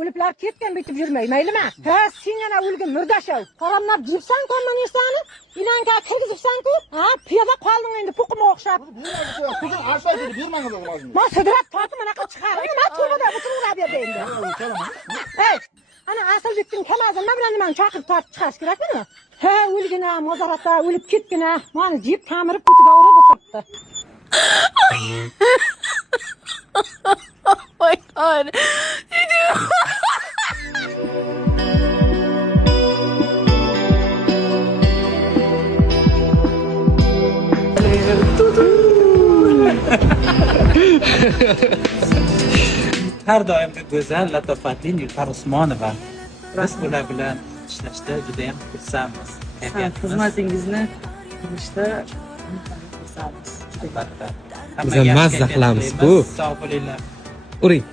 o'liblar ketgan bitib yurmay, maylimi? Ha, sen yana o'lgan murdashov. Qaramlab jibsan kommunistani, ilanka kirgizibsan-ku? Ha, piyoda qolding endi puqima o'xshab. Kuzim arsaydi, bermangiz o zaman. Ma sidrab tortib mana chiqar. Nima turg'ida o'tirib berdi endi. Ey, ana asl bittin kamazin bilan nimani chaqirib tortib chiqarish kerakmi? Ha, o'lgina, mozaratda o'lib ketgina, mani jib ta'mirib kutiga urib o'tiribdi. Oh my god. Har doimgi go'zal, latofatli Nilufar Usmonova. Biz ular bilan ishlashda juda ham xursandmiz. Xizmatingizni qilishda xursandmiz. Albatta. Biz mazza qilamiz bu. Sog' bo'linglar. Uring.